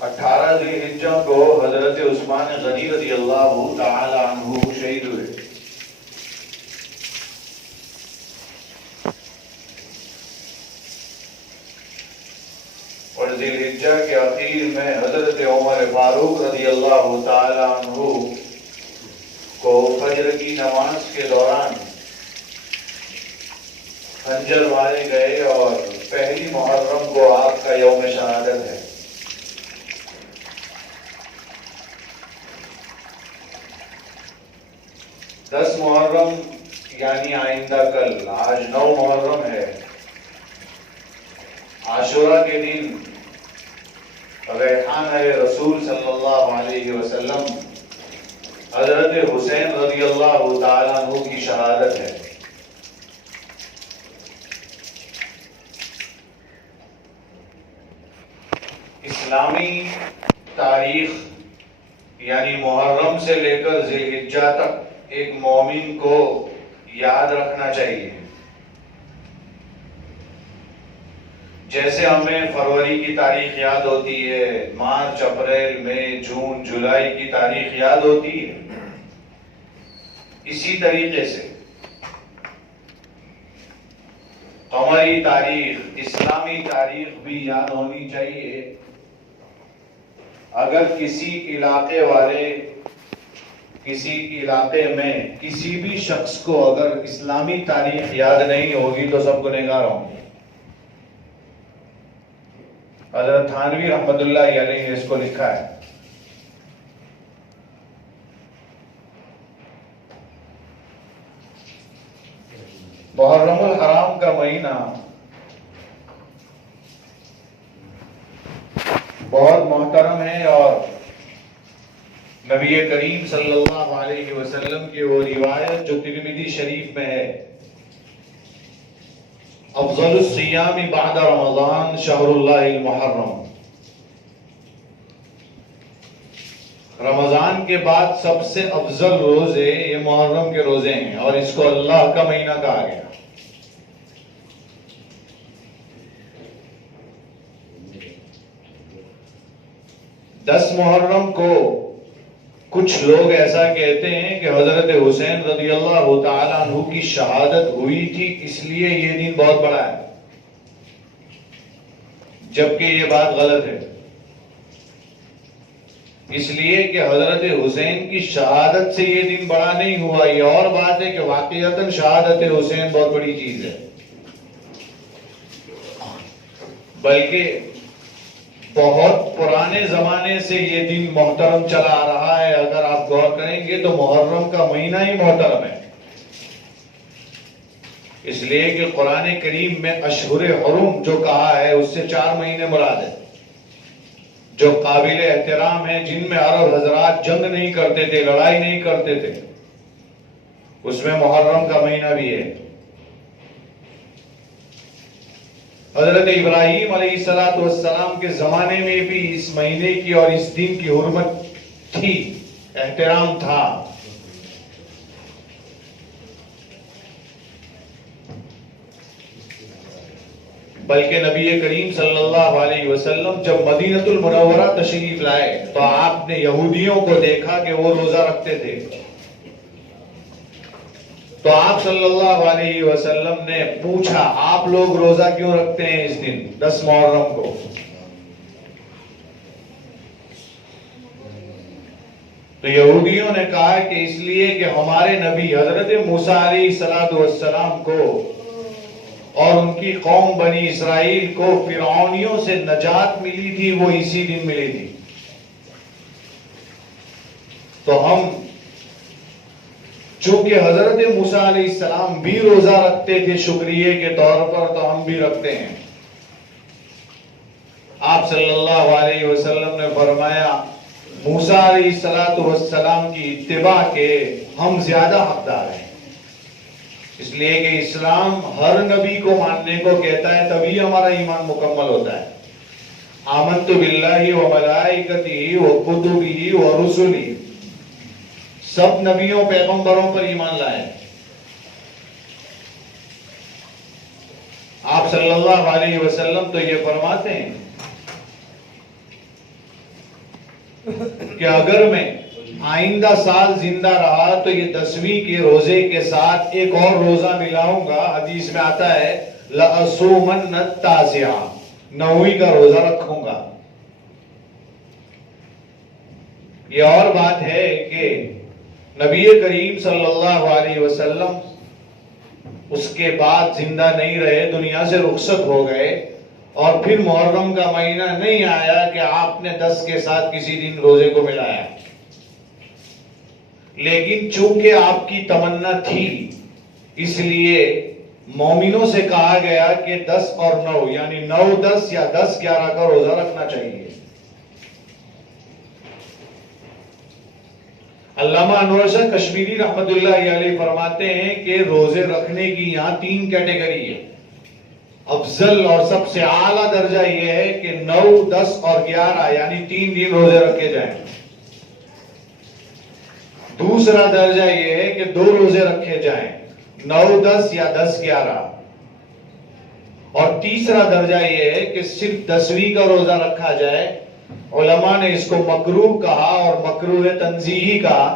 اٹھارہ ذی الحجہ کو حضرت عثمان غنی رضی اللہ تعالی عنہ شہید ہوئے. اور ذی الحجہ کے اخیر میں حضرت عمر فاروق رضی اللہ تعالی عنہ کو فجر کی نماز کے دوران خنجر مارے گئے اور پہلی محرم کو آپ کا یوم شہادت ہے. دس محرم یعنی آئندہ کل، آج 9 محرم ہے. عاشورہ کے دن ریحانہ رسول صلی اللہ علیہ وسلم حضرت حسین رضی اللہ تعالیٰ عنہ کی شہادت ہے. اسلامی تاریخ یعنی محرم سے لے کر ذی الحجہ تک ایک مومن کو یاد رکھنا چاہیے. جیسے ہمیں فروری کی تاریخ یاد ہوتی ہے، مارچ، اپریل، مئی، جون، جولائی کی تاریخ یاد ہوتی ہے، اسی طریقے سے ہماری تاریخ، اسلامی تاریخ بھی یاد ہونی چاہیے. اگر کسی علاقے والے، کسی علاقے میں کسی بھی شخص کو اگر اسلامی تاریخ یاد نہیں ہوگی تو سب گنہگار ہوں گے. حضرت تھانوی رحمت اللہ علیہ نے اس کو لکھا ہے. محرم الحرام کا مہینہ بہت محترم ہے اور نبی کریم صلی اللہ علیہ وسلم کی وہ روایت جو ترمذی شریف میں ہے، افضل الصیام بعد رمضان شہر اللہ المحرم، رمضان کے بعد سب سے افضل روزے یہ محرم کے روزے ہیں اور اس کو اللہ کا مہینہ کہا گیا. دس محرم کو کچھ لوگ ایسا کہتے ہیں کہ حضرت حسین رضی اللہ تعالیٰ عنہ کی شہادت ہوئی تھی اس لیے یہ دن بہت بڑا ہے، جبکہ یہ بات غلط ہے. اس لیے کہ حضرت حسین کی شہادت سے یہ دن بڑا نہیں ہوا. یہ اور بات ہے کہ واقعتاً شہادت حسین بہت بڑی چیز ہے، بلکہ بہت پرانے زمانے سے یہ دن محترم چلا آ رہا ہے. اگر آپ غور کریں گے تو محرم کا مہینہ ہی محترم ہے، اس لیے کہ قرآن کریم میں اشہر حرم جو کہا ہے اس سے 4 مہینے مراد ہے جو قابل احترام ہیں، جن میں عرب حضرات جنگ نہیں کرتے تھے، لڑائی نہیں کرتے تھے. اس میں محرم کا مہینہ بھی ہے. حضرت ابراہیم علیہ السلام کے زمانے میں بھی اس مہینے کی اور اس دن کی حرمت تھی، احترام تھا. بلکہ نبی کریم صلی اللہ علیہ وسلم جب مدینہ المنورہ تشریف لائے تو آپ نے یہودیوں کو دیکھا کہ وہ روزہ رکھتے تھے، تو آپ صلی اللہ علیہ وسلم نے پوچھا آپ لوگ روزہ کیوں رکھتے ہیں اس دن 10 محرم کو؟ تو یہودیوں نے کہا کہ اس لیے کہ ہمارے نبی حضرت موسیٰ علیہ السلام کو اور ان کی قوم بنی اسرائیل کو فرعونیوں سے نجات ملی تھی، وہ اسی دن ملی تھی. تو ہم چونکہ حضرت موسیٰ علیہ السلام بھی روزہ رکھتے تھے شکریہ کے طور پر، تو ہم بھی رکھتے ہیں. آپ صلی اللہ علیہ وسلم نے فرمایا موسیٰ علیہ السلام کی اتباع کے ہم زیادہ حقدار ہیں، اس لیے کہ اسلام ہر نبی کو ماننے کو کہتا ہے، تبھی ہمارا ایمان مکمل ہوتا ہے. آمنت باللہ و ملائکتہ و کتبہ و رسلہ، سب نبیوں پیغمبروں پر ایمان لائے. آپ صلی اللہ علیہ وسلم تو یہ فرماتے ہیں کہ اگر میں آئندہ سال زندہ رہا تو یہ 10ویں کے روزے کے ساتھ ایک اور روزہ ملاؤں گا. حدیث میں آتا ہے لَأَصُومَنَّ التَّاسِعَ، 9ویں کا روزہ رکھوں گا. یہ اور بات ہے کہ نبی کریم صلی اللہ علیہ وسلم اس کے بعد زندہ نہیں رہے، دنیا سے رخصت ہو گئے، اور پھر محرم کا مہینہ نہیں آیا کہ آپ نے 10 کے ساتھ کسی دن روزے کو ملایا. لیکن چونکہ آپ کی تمنا تھی، اس لیے مومنوں سے کہا گیا کہ 10 اور 9 یعنی 9-10 یا 10-11 کا روزہ رکھنا چاہیے. علامہ انور شاہ کشمیری رحمت اللہ علیہ فرماتے ہیں کہ روزے رکھنے کی یہاں 3 کیٹیگری ہے. افضل اور سب سے اعلیٰ درجہ یہ ہے کہ 9, 10 اور 11 یعنی 3 دن روزے رکھے جائیں. دوسرا درجہ یہ ہے کہ 2 روزے رکھے جائیں، 9, 10 یا 10, 11. اور تیسرا درجہ یہ ہے کہ صرف 10ویں کا روزہ رکھا جائے. علماء نے اس کو مکروہ کہا اور مکروہ تنزیہی کہا.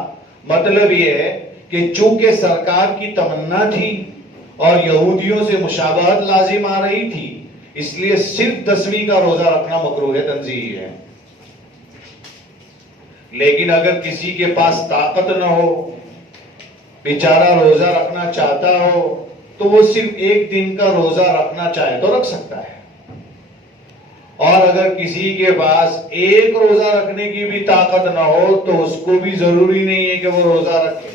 مطلب یہ ہے کہ چونکہ سرکار کی تمنا تھی اور یہودیوں سے مشابہت لازم آ رہی تھی، اس لیے صرف 10ویں کا روزہ رکھنا مکروہ تنزیہی ہے. لیکن اگر کسی کے پاس طاقت نہ ہو، بیچارہ روزہ رکھنا چاہتا ہو، تو وہ صرف 1 دن کا روزہ رکھنا چاہے تو رکھ سکتا ہے. اور اگر کسی کے پاس 1 روزہ رکھنے کی بھی طاقت نہ ہو تو اس کو بھی ضروری نہیں ہے کہ وہ روزہ رکھے،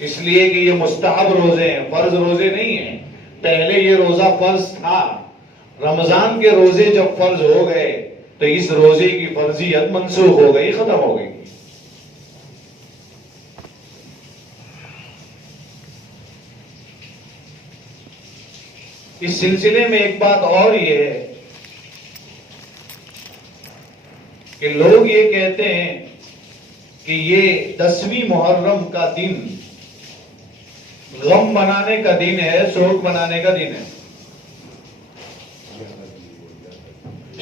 اس لیے کہ یہ مستحب روزے ہیں، فرض روزے نہیں ہیں. پہلے یہ روزہ فرض تھا. رمضان کے روزے جب فرض ہو گئے تو اس روزے کی فرضیت منسوخ ہو گئی، ختم ہو گئی. اس سلسلے میں ایک بات اور یہ ہے کہ لوگ یہ کہتے ہیں کہ یہ 10ویں محرم کا دن غم منانے کا دن ہے، سوگ منانے کا دن ہے.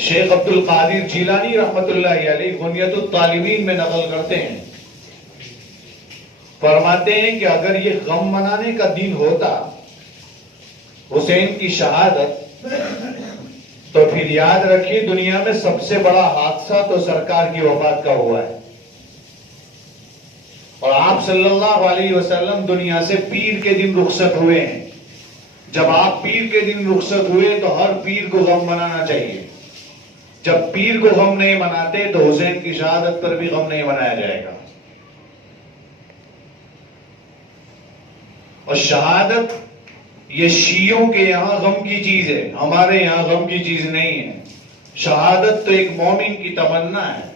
شیخ عبد القادر جیلانی رحمت اللہ علیہ غنیت الطالبین میں نقل کرتے ہیں، فرماتے ہیں کہ اگر یہ غم منانے کا دن ہوتا حسین کی شہادت، تو پھر یاد رکھیے دنیا میں سب سے بڑا حادثہ تو سرکار کی وفات کا ہوا ہے. اور آپ صلی اللہ علیہ وسلم دنیا سے پیر کے دن رخصت ہوئے ہیں. جب آپ پیر کے دن رخصت ہوئے تو ہر پیر کو غم منانا چاہیے. جب پیر کو غم نہیں مناتے تو حسین کی شہادت پر بھی غم نہیں منایا جائے گا. اور شہادت یہ شیعوں کے یہاں غم کی چیز ہے، ہمارے یہاں غم کی چیز نہیں ہے. شہادت تو ایک مومن کی تمنا ہے.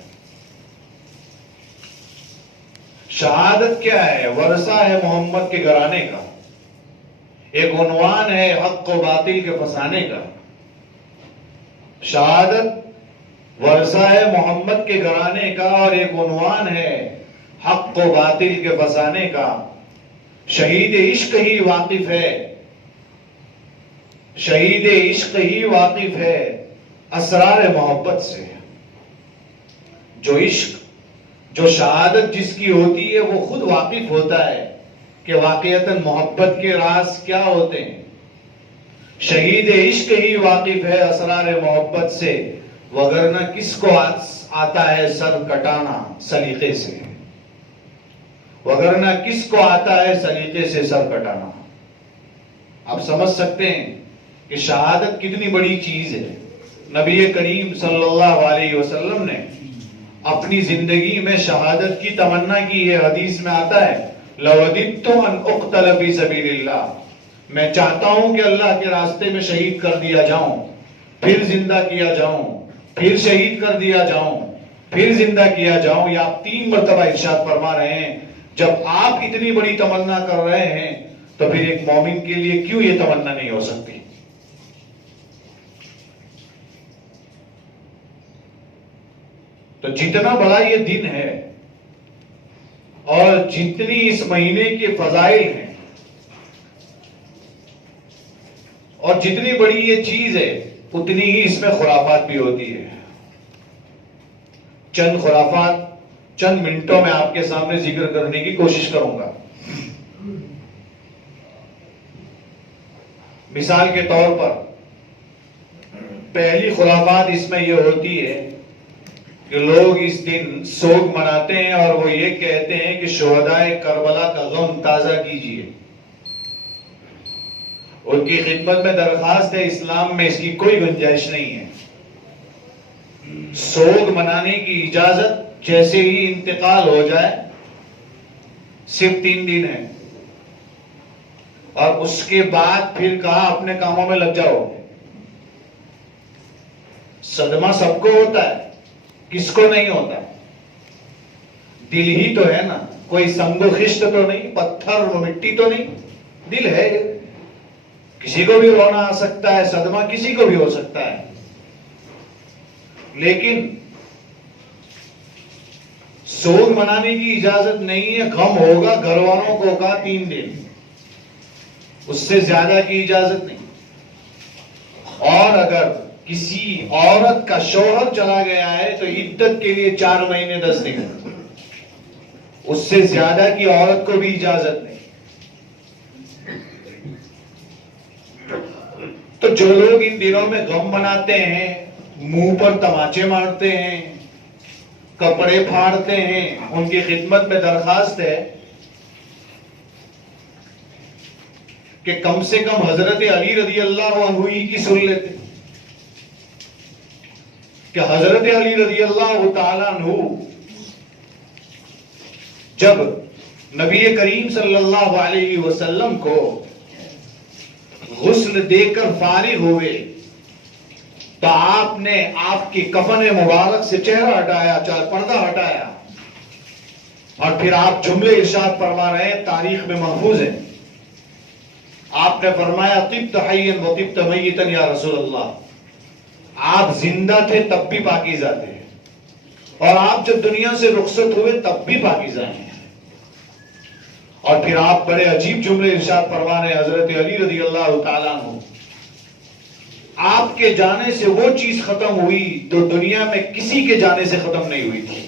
شہادت کیا ہے؟ ورثہ ہے محمد کے گھرانے کا، ایک عنوان ہے حق و باطل کے پھنسانے کا. شہادت ورثہ ہے محمد کے گھرانے کا اور ایک عنوان ہے حق و باطل کے پھنسانے کا. شہید عشق ہی واقف ہے، شہید عشق ہی واقف ہے اسرار محبت سے. جو عشق، جو شہادت جس کی ہوتی ہے وہ خود واقف ہوتا ہے کہ واقعتاً محبت کے راز کیا ہوتے ہیں. شہید عشق ہی واقف ہے اسرار محبت سے، وگرنہ کس کو آتا ہے سر کٹانا سلیقے سے، وگرنہ کس کو آتا ہے سلیقے سے سر کٹانا. آپ سمجھ سکتے ہیں کہ شہادت کتنی بڑی چیز ہے. نبی کریم صلی اللہ علیہ وسلم نے اپنی زندگی میں شہادت کی تمنا کی ہے. حدیث میں آتا ہے لَوَدِدْتُ أَنْ أُقْتَلَ فِي سَبِيلِ اللَّهِ، میں چاہتا ہوں کہ اللہ کے راستے میں شہید کر دیا جاؤں، پھر زندہ کیا جاؤں، پھر شہید کر دیا جاؤں، پھر زندہ کیا جاؤں. یہ آپ 3 مرتبہ ارشاد فرما رہے ہیں. جب آپ اتنی بڑی تمنا کر رہے ہیں تو پھر ایک مومن کے لیے کیوں یہ تمنا نہیں ہو سکتی؟ تو جتنا بڑا یہ دن ہے اور جتنی اس مہینے کے فضائل ہیں اور جتنی بڑی یہ چیز ہے اتنی ہی اس میں خرافات بھی ہوتی ہے. چند خرافات چند منٹوں میں آپ کے سامنے ذکر کرنے کی کوشش کروں گا. مثال کے طور پر پہلی خرافات اس میں یہ ہوتی ہے کہ لوگ اس دن سوگ مناتے ہیں اور وہ یہ کہتے ہیں کہ شہدائے کربلا کا غم تازہ کیجیے. ان کی خدمت میں درخواست ہے، اسلام میں اس کی کوئی گنجائش نہیں ہے. سوگ منانے کی اجازت جیسے ہی انتقال ہو جائے صرف 3 دن ہے، اور اس کے بعد پھر کہا اپنے کاموں میں لگ جاؤ. صدمہ سب کو ہوتا ہے، کس کو نہیں ہوتا؟ دل ہی تو ہے نا، کوئی سنگ و خشت تو نہیں، پتھر و مٹی تو نہیں، دل ہے. کسی کو بھی رونا آ سکتا ہے، صدمہ کسی کو بھی ہو سکتا ہے. لیکن سوگ منانے کی اجازت نہیں ہے. غم ہوگا، گھر والوں کو کا 3 دن، اس سے زیادہ کی اجازت نہیں. اور اگر کسی عورت کا شوہر چلا گیا ہے تو عدت کے لیے 4 مہینے 10 دن، اس سے زیادہ کی عورت کو بھی اجازت نہیں. تو جو لوگ ان دنوں میں غم مناتے ہیں، منہ پر تماچے مارتے ہیں، کپڑے پھاڑتے ہیں، ان کی خدمت میں درخواست ہے کہ کم سے کم حضرت علی رضی اللہ عنہ ہی کی سن لیتے. کہ حضرت علی رضی اللہ تعالیٰ عنہ جب نبی کریم صلی اللہ علیہ وسلم کو غسل دے کر فارغ ہوئے تو آپ نے آپ کی کفن مبارک سے چہرہ ہٹایا، پردہ ہٹایا، اور پھر آپ جملے ارشاد فرما رہے ہیں، تاریخ میں محفوظ ہے. آپ نے فرمایا طبت حیا وطبت میتا یا رسول اللہ. آپ زندہ تھے تب بھی پاکیزہ تھے، اور آپ جب دنیا سے رخصت ہوئے تب بھی پاکیزہ ہیں. اور پھر آپ بڑے عجیب جملے ارشاد فرما رہے ہیں، حضرت علی رضی اللہ تعالیٰ عنہ، آپ کے جانے سے وہ چیز ختم ہوئی تو دنیا میں کسی کے جانے سے ختم نہیں ہوئی تھی،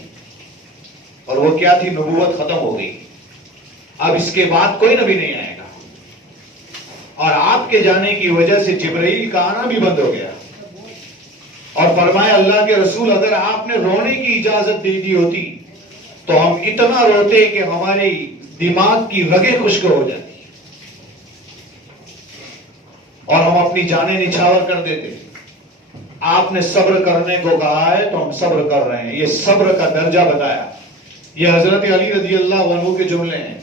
اور وہ کیا تھی؟ نبوت ختم ہو گئی. اب اس کے بعد کوئی نبی نہیں آئے گا، اور آپ کے جانے کی وجہ سے جبرائیل کا آنا بھی بند ہو گیا. اور فرمایا اللہ کے رسول، اگر آپ نے رونے کی اجازت دے دی ہوتی تو ہم اتنا روتے کہ ہماری دماغ کی رگیں خشک ہو جاتی اور ہم اپنی جانیں نچھاور کر دیتے. آپ نے صبر کرنے کو کہا ہے تو ہم صبر کر رہے ہیں. یہ صبر کا درجہ بتایا. یہ حضرت علی رضی اللہ عنہ کے جملے ہیں.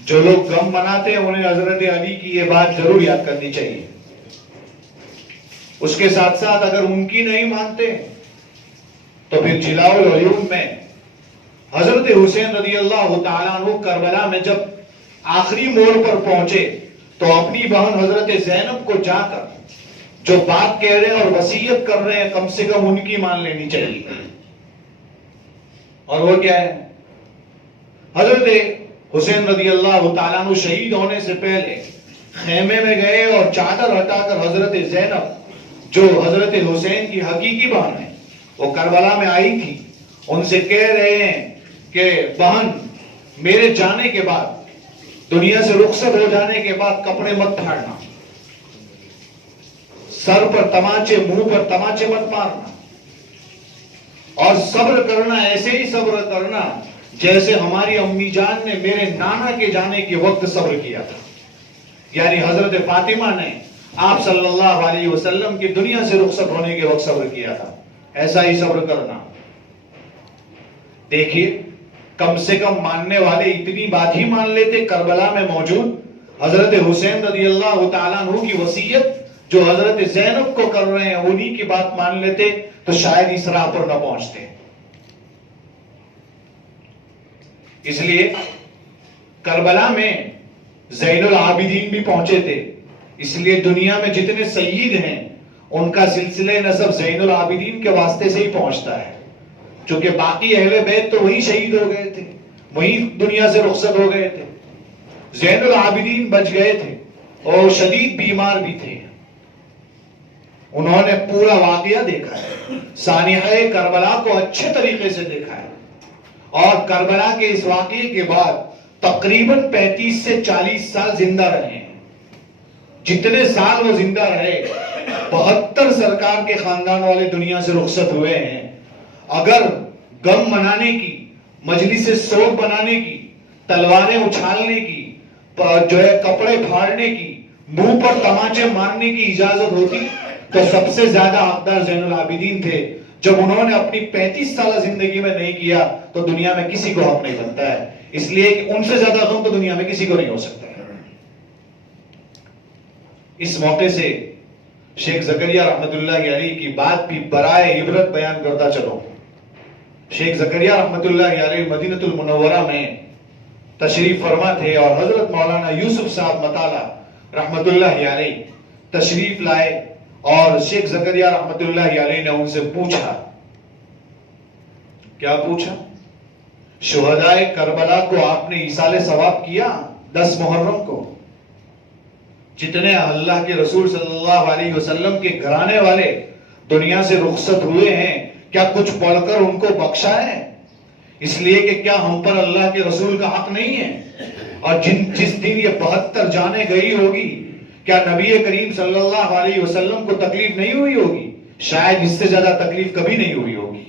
جو لوگ غم مناتے ہیں انہیں حضرت علی کی یہ بات ضرور یاد کرنی چاہیے. اس کے ساتھ ساتھ اگر ان کی نہیں مانتے تو پھر جلاء العیون میں حضرت حسین رضی اللہ تعالیٰ عنہ کربلا میں جب آخری موڑ پر پہنچے تو اپنی بہن حضرت زینب کو جا کر جو بات کہہ رہے ہیں اور وصیت کر رہے ہیں کم سے کم ان کی مان لینی چاہیے. اور وہ کیا ہے؟ حضرت حسین رضی اللہ تعالیٰ عنہ شہید ہونے سے پہلے خیمے میں گئے اور چادر ہٹا کر حضرت زینب جو حضرت حسین کی حقیقی بہن ہے، وہ کربلا میں آئی تھی، ان سے کہہ رہے ہیں کہ بہن میرے جانے کے بعد، دنیا سے رخصت ہو جانے کے بعد کپڑے مت پھاڑنا، سر پر تماچے، منہ پر تماچے مت مارنا، اور صبر کرنا، ایسے ہی صبر کرنا جیسے ہماری امی جان نے میرے نانا کے جانے کے وقت صبر کیا تھا. یعنی حضرت فاطمہ نے آپ صلی اللہ علیہ وسلم کی دنیا سے رخصت ہونے کے وقت صبر کیا تھا. ایسا ہی صبر کرنا. دیکھیے کم سے کم ماننے والے اتنی بات ہی مان لیتے، کربلا میں موجود حضرت حسین رضی اللہ تعالیٰ عنہ کی وصیت جو حضرت زینب کو کر رہے ہیں انہی کی بات مان لیتے تو شاید اس راہ پر نہ پہنچتے. اس لیے کربلا میں زین العابدین بھی پہنچے تھے. اس لیے دنیا میں جتنے سید ہیں ان کا سلسلہ نسب زین العابدین کے واسطے سے ہی پہنچتا ہے، چونکہ باقی اہل بیت تو وہی شہید ہو گئے تھے، وہی دنیا سے رخصت ہو گئے تھے. زین العابدین بچ گئے تھے اور شدید بیمار بھی تھے. انہوں نے پورا واقعہ دیکھا ہے, سانحہ کربلا کو اچھے طریقے سے دیکھا ہے, اور کربلا کے اس واقعے کے بعد تقریباً 35 سے 40 سال زندہ رہے ہیں. جتنے سال وہ زندہ رہے 72 سرکار کے خاندان والے دنیا سے رخصت ہوئے ہیں. اگر غم منانے کی, مجلس سوگ بنانے کی, تلواریں اچھالنے کی, جو ہے کپڑے پھاڑنے کی, منہ پر تماچے مارنے کی اجازت ہوتی تو سب سے زیادہ حقدار زین العابدین تھے. جب انہوں نے اپنی 35 سالہ زندگی میں نہیں کیا تو دنیا میں کسی کو حق نہیں بنتا ہے, اس لیے کہ ان سے زیادہ غم تو دنیا میں کسی کو نہیں ہو سکتا ہے. اس موقع سے شیخ زکریا رحمت اللہ علیہ کی بات بھی برائے عبرت بیان کرتا چلو. شیخ زکریا رحمت اللہ علیہ مدینہ المنورہ میں تشریف فرما تھے, اور حضرت مولانا یوسف صاحب مطالعہ رحمت اللہ علیہ تشریف لائے, اور شیخ زکریا رحمت اللہ علیہ نے ان سے پوچھا. کیا پوچھا؟ شہدائے کربلا کو آپ نے ایصال ثواب کیا 10 محرم کو؟ جتنے اللہ کے رسول صلی اللہ علیہ وسلم کے گھرانے والے دنیا سے رخصت ہوئے ہیں, کیا کچھ پڑھ کر ان کو بخشا ہے؟ اس لیے کہ کیا ہم پر اللہ کے رسول کا حق نہیں ہے؟ اور جس دن یہ 72 جانیں گئی ہوگی, کیا نبی کریم صلی اللہ علیہ وسلم کو تکلیف نہیں ہوئی ہوگی؟ شاید اس سے زیادہ تکلیف کبھی نہیں ہوئی ہوگی.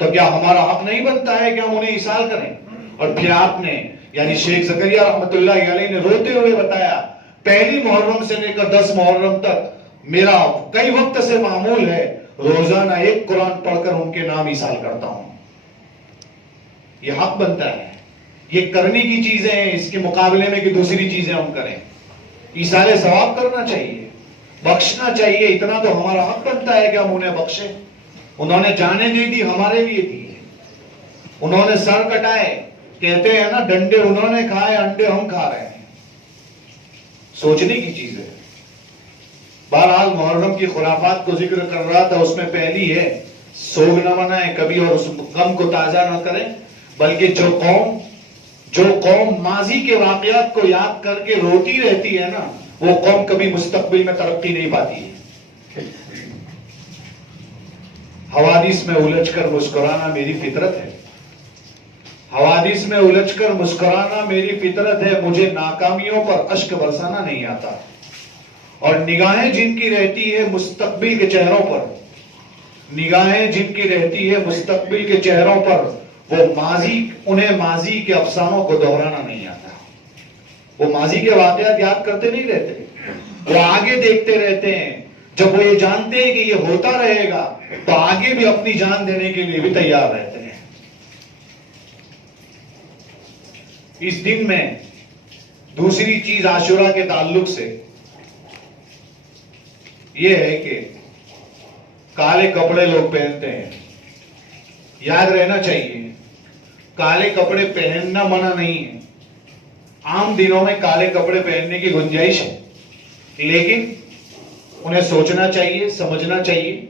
تو کیا ہمارا حق نہیں بنتا ہے کہ ہم انہیں ایصال کریں؟ اور پھر آپ نے یعنی شیخ زکریا رحمت اللہ علیہ نے روتے ہوئے بتایا, پہلی محرم سے لے کر 10 محرم تک میرا کئی وقت سے معمول ہے روزانہ ایک قرآن پڑھ کر ان کے نام ایصال کرتا ہوں. یہ حق بنتا ہے, یہ کرنے کی چیزیں ہیں, اس کے مقابلے میں کہ دوسری چیزیں ہم کریں. ایصال ثواب کرنا چاہیے, بخشنا چاہیے, اتنا تو ہمارا حق بنتا ہے کہ ہم انہیں بخشیں. انہوں نے جانیں دے دی, ہمارے لیے دی. انہوں نے سر کٹائے, کہتے ہیں نا ڈنڈے انہوں نے کھائے, انڈے ہم کھا رہے ہیں. سوچنے کی چیز ہے. بہرحال محرم کی خرافات کو ذکر کر رہا تھا, اس میں پہلی ہے سوگ نہ منائیں کبھی اور اس غم کو تازہ نہ کریں, بلکہ جو قوم ماضی کے واقعات کو یاد کر کے روتی رہتی ہے نا, وہ قوم کبھی مستقبل میں ترقی نہیں پاتی ہے. حوادث میں الجھ کر مسکرانا میری فطرت ہے, حوادث میں الجھ کر مسکرانا میری فطرت ہے, مجھے ناکامیوں پر اشک برسانا نہیں آتا. اور نگاہیں جن کی رہتی ہے مستقبل کے چہروں پر, نگاہیں جن کی رہتی ہے مستقبل کے چہروں پر, انہیں ماضی کے افسانوں کو دہرانا نہیں آتا. وہ ماضی کے واقعات یاد کرتے نہیں رہتے, وہ آگے دیکھتے رہتے ہیں. جب وہ یہ جانتے ہیں کہ یہ ہوتا رہے گا تو آگے بھی اپنی جان دینے کے لیے بھی تیار رہتے ہیں. اس دن میں دوسری چیز عاشورہ کے تعلق سے یہ ہے کہ کالے کپڑے لوگ پہنتے ہیں. یاد رہنا چاہیے کالے کپڑے پہننا منع نہیں ہے. عام دنوں میں کالے کپڑے پہننے کی گنجائش ہے, لیکن انہیں سوچنا چاہیے, سمجھنا چاہیے.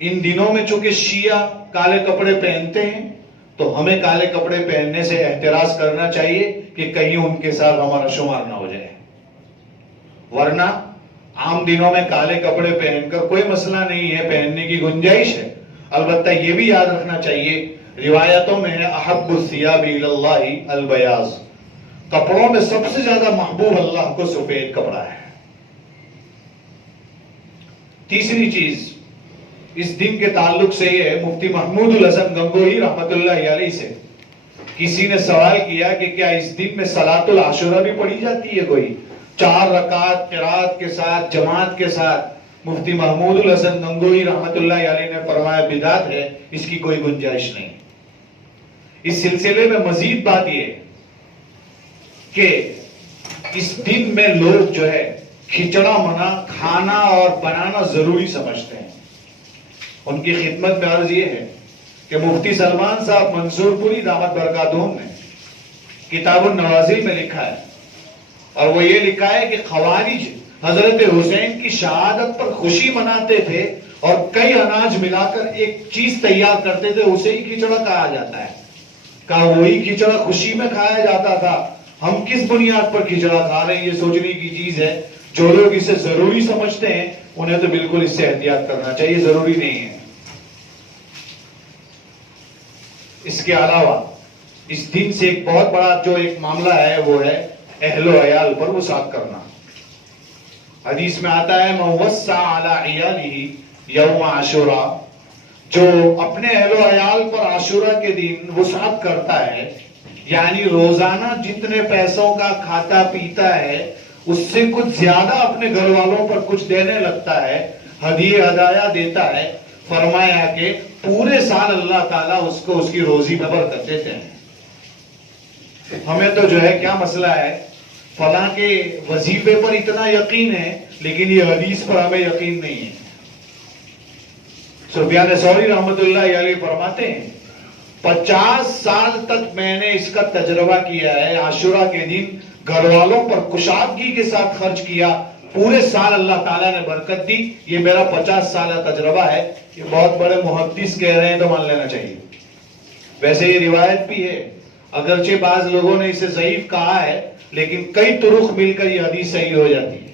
ان دنوں میں چونکہ شیعہ کالے کپڑے پہنتے ہیں تو ہمیں کالے کپڑے پہننے سے احتراز کرنا چاہیے کہ کہیں ان کے ساتھ ہمارا شمار نہ ہو جائے. ورنہ عام دنوں میں کالے کپڑے پہن کر کوئی مسئلہ نہیں ہے, پہننے کی گنجائش ہے. البتہ یہ بھی یاد رکھنا چاہیے, روایتوں میں ہے احب الثیاب الی اللہ البیاض, کپڑوں میں سب سے زیادہ محبوب اللہ کو سفید کپڑا ہے. تیسری چیز اس دن کے تعلق سے یہ ہے, مفتی محمود الحسن گنگوہی رحمت اللہ علیہ سے کسی نے سوال کیا کہ کیا اس دن میں صلاۃ العاشورہ بھی پڑھی جاتی ہے کوئی 4 رکعات قرات کے ساتھ جماعت کے ساتھ؟ مفتی محمود الحسن گنگوہی رحمت اللہ علیہ نے فرمایا بدعت ہے, اس کی کوئی گنجائش نہیں. اس سلسلے میں مزید بات یہ ہے کہ اس دن میں لوگ جو ہے کھچڑا کھانا اور بنانا ضروری سمجھتے ہیں. ان کی خدمت میں عرض یہ ہے کہ مفتی سلمان صاحب منصور پوری دامت برکاتہم نے کتاب النوازل میں لکھا ہے, اور وہ یہ لکھا ہے کہ خوارج حضرت حسین کی شہادت پر خوشی مناتے تھے اور کئی اناج ملا کر ایک چیز تیار کرتے تھے, اسے ہی کھچڑا کہا جاتا ہے. کہا وہی کھچڑا خوشی میں کھایا جاتا تھا, ہم کس بنیاد پر کھچڑا کھا رہے ہیں یہ سوچنے کی چیز ہے. جو لوگ اسے ضروری سمجھتے ہیں انہیں تو بالکل اس سے احتیاط کرنا چاہیے, ضروری نہیں ہے. اس کے علاوہ اس دن سے ایک بہت بڑا جو ایک معاملہ ہے وہ ہے اہل و عیال پر وسعت کرنا. حدیث میں آتا ہے من وسع علی عیالہ یوم عاشوراء, جو اپنے اہل و عیال پر عاشورہ کے دن وسعت کرتا ہے, یعنی روزانہ جتنے پیسوں کا کھاتا پیتا ہے اس سے کچھ زیادہ اپنے گھر والوں پر کچھ دینے لگتا ہے, ہدیے ہدایا دیتا ہے, فرمایا کہ پورے سال اللہ تعالیٰ اس کو اس کی روزی میں برکت دیتے ہیں. ہمیں تو جو ہے کیا مسئلہ ہے, فلاں کے وظیفے پر اتنا یقین ہے لیکن یہ حدیث پر ہمیں یقین نہیں ہے. سفیان ثوری رحمت اللہ علیہ فرماتے ہیں 50 سال تک میں نے اس کا تجربہ کیا ہے, عاشورہ کے دن گھر والوں پر کشادگی کے ساتھ خرچ کیا, پورے سال اللہ تعالیٰ نے برکت دی. یہ میرا 50 سالہ تجربہ ہے. یہ بہت بڑے محدث کہہ رہے ہیں تو مان لینا چاہیے. ویسے یہ روایت بھی ہے, اگرچہ بعض لوگوں نے اسے ضعیف کہا ہے لیکن کئی طرق مل کر یہ حدیث صحیح ہو جاتی ہے.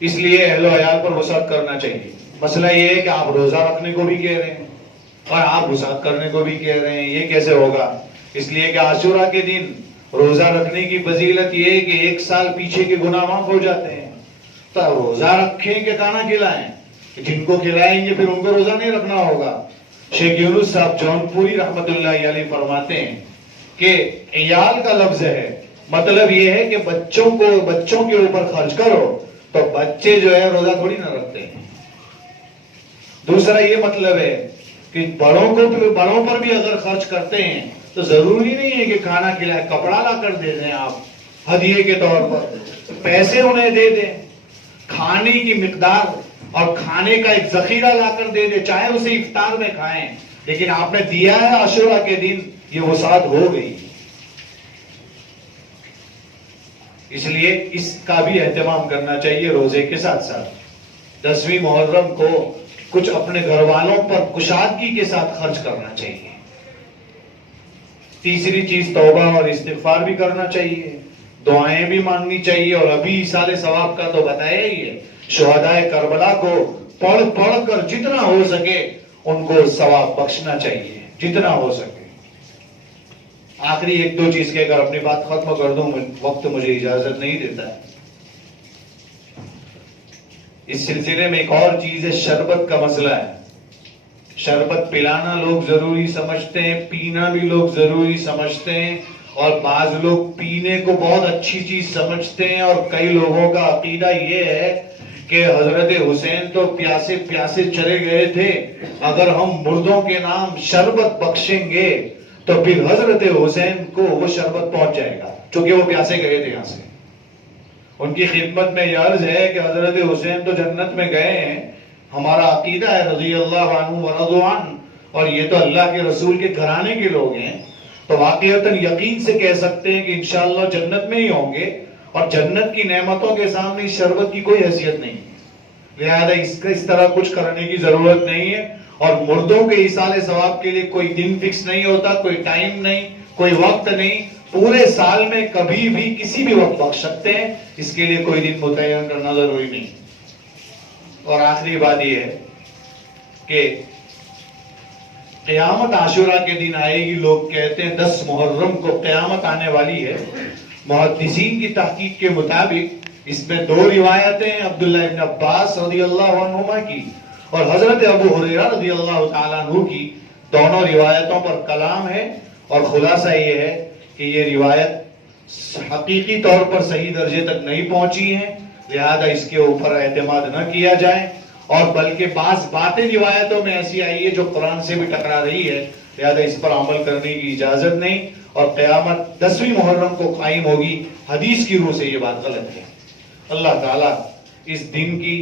اس لیے اہل و عیال پر وسعت کرنا چاہیے. مسئلہ یہ ہے کہ آپ روزہ رکھنے کو بھی کہہ رہے ہیں اور آپ وسعت کرنے کو بھی کہہ رہے ہیں, یہ کیسے ہوگا؟ اس لیے کہ عاشورہ کے دن روزہ رکھنے کی فضیلت یہ ہے کہ 1 سال پیچھے کے گناہ معاف ہو جاتے ہیں. تو روزہ رکھیں کہ کھانا کھلائیں, جن کو کھلائیں گے پھر ان کو روزہ نہیں رکھنا ہوگا. شیخ یونس صاحب جون پوری رحمت اللہ علیہ فرماتے ہیں کہ عیال کا لفظ ہے, مطلب یہ ہے کہ بچوں کے اوپر خرچ کرو تو بچے جو ہے روزہ تھوڑی نہ رکھتے ہیں. دوسرا یہ مطلب ہے کہ بڑوں پر بھی اگر خرچ کرتے ہیں تو ضروری نہیں ہے کہ کھانا کھلائے, کپڑا لا کر دے دیں آپ ہدیے کے طور پر, پیسے انہیں دے دیں, کھانے کی مقدار اور کھانے کا ایک ذخیرہ لا کر دے دیں, چاہے اسے افطار میں کھائیں, لیکن آپ نے دیا ہے عاشورہ کے دن, یہ وسعت ہو گئی. اس لیے اس کا بھی اہتمام کرنا چاہیے روزے کے ساتھ ساتھ. 10ویں محرم کو کچھ اپنے گھر والوں پر کشادگی کے ساتھ خرچ کرنا چاہیے. تیسری چیز توبہ اور استغفار بھی کرنا چاہیے, دعائیں بھی مانگنی چاہیے. اور ابھی ایصال ثواب کا تو بتایا ہی ہے, شہدائے کربلا کو پڑھ کر جتنا ہو سکے ان کو ثواب بخشنا چاہیے, جتنا ہو سکے. آخری 1-2 چیز کے اگر اپنی بات ختم کر دوں, وقت مجھے اجازت نہیں دیتا ہے. اس سلسلے میں ایک اور چیز ہے, شربت کا مسئلہ ہے. شربت پلانا لوگ ضروری سمجھتے ہیں, پینا بھی لوگ ضروری سمجھتے ہیں, اور بعض لوگ پینے کو بہت اچھی چیز سمجھتے ہیں. اور کئی لوگوں کا عقیدہ یہ ہے کہ حضرت حسین تو پیاسے پیاسے چلے گئے تھے, اگر ہم مردوں کے نام شربت بخشیں گے تو پھر حضرت حسین کو وہ شربت پہنچ جائے گا, چونکہ وہ پیاسے گئے تھے یہاں سے. ان کی خدمت میں یہ عرض ہے کہ حضرت حسین تو جنت میں گئے ہیں, ہمارا عقیدہ ہے رضی اللہ عنہ ورضوا عنہ, اور یہ تو اللہ کے رسول کے گھرانے کے لوگ ہیں, تو واقعتاً یقین سے کہہ سکتے ہیں کہ انشاءاللہ جنت میں ہی ہوں گے, اور جنت کی نعمتوں کے سامنے اس شربت کی کوئی حیثیت نہیں ہے. لہذا اس طرح کچھ کرنے کی ضرورت نہیں ہے. اور مردوں کے ایصال ثواب کے لیے کوئی دن فکس نہیں ہوتا, کوئی ٹائم نہیں, کوئی وقت نہیں, پورے سال میں کبھی بھی کسی بھی وقت بخش سکتے ہیں, اس کے لیے کوئی دن متعین کرنا ضروری نہیں. اور آخری بات یہ ہے کہ قیامت عاشورہ کے دن آئے گی. لوگ کہتے ہیں 10 محرم کو قیامت آنے والی ہے. محدثین کی تحقیق کے مطابق اس میں 2 روایتیں ہیں, عبداللہ ابن عباس رضی اللہ عنہما کی اور حضرت ابو ہریرہ رضی اللہ تعالیٰ عنہ کی. دونوں روایتوں پر کلام ہے, اور خلاصہ یہ ہے کہ یہ روایت حقیقی طور پر صحیح درجے تک نہیں پہنچی ہیں, لہذا اس کے اوپر اعتماد نہ کیا جائے. اور بلکہ بعض باتیں روایتوں میں ایسی آئی ہے جو قرآن سے بھی ٹکرا رہی ہے, لہذا اس پر عمل کرنے کی اجازت نہیں. اور قیامت 10ویں محرم کو قائم ہوگی, حدیث کی روح سے یہ بات غلط ہے. اللہ تعالیٰ اس دن کی,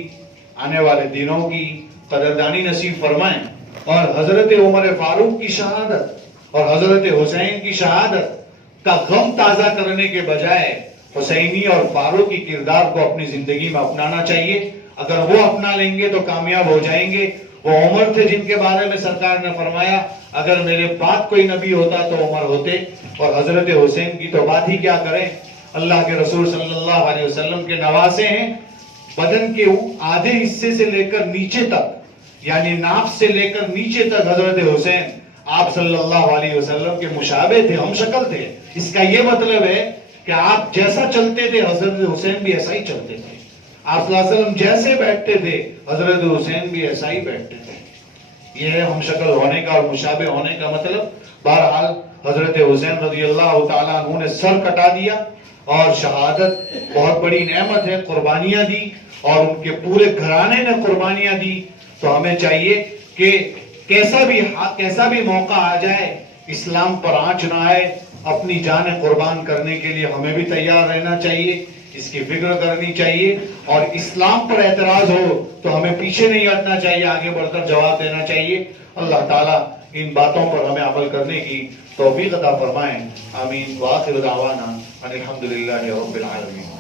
آنے والے دنوں کی قدردانی نصیب فرمائیں, اور حضرت عمر فاروق کی شہادت اور حضرت حسین کی شہادت کا غم تازہ کرنے کے بجائے حسینی اور فاروقی کردار کو اپنی زندگی میں اپنانا چاہیے. اگر وہ اپنا لیں گے تو کامیاب ہو جائیں گے. وہ عمر تھے جن کے بارے میں سرکار نے فرمایا اگر میرے بعد کوئی نبی ہوتا تو عمر ہوتے، اور حضرت حسین کی تو بات ہی کیا کریں، اللہ کے رسول صلی اللہ علیہ وسلم کے نواسے ہیں، بدن کے آدھے حصے سے لے کر نیچے تک، یعنی ناف سے لے کر نیچے تک حضرت حسین آپ صلی اللہ علیہ وسلم کے مشابہ تھے، ہم شکل تھے۔ اس کا یہ مطلب ہے کہ آپ جیسا چلتے تھے حضرت حسین بھی ایسا ہی چلتے تھے، آپ صلی اللہ علیہ وسلم جیسے بیٹھتے تھے حضرت حسین بھی ایسا ہی بیٹھتے تھے۔ یہ ہے ہم شکل ہونے کا اور مشابہ ہونے کا مطلب۔ بہرحال حضرت حسین رضی اللہ تعالیٰ عنہ نے سر کٹا دیا، اور شہادت بہت بڑی نعمت ہے، قربانیاں دی، اور ان کے پورے گھرانے نے قربانیاں دی۔ تو ہمیں چاہیے کہ کیسا بھی موقع آ جائے، اسلام پر آنچ نہ آئے، اپنی جان قربان کرنے کے لیے ہمیں بھی تیار رہنا چاہیے، اس کی فکر کرنی چاہیے، اور اسلام پر اعتراض ہو تو ہمیں پیچھے نہیں ہٹنا چاہیے، آگے بڑھ کر جواب دینا چاہیے۔ اللہ تعالیٰ ان باتوں پر ہمیں عمل کرنے کی توفیق عطا فرمائیں۔ آمین۔ وآخر دعوانا ان الحمدللہ رب العالمین۔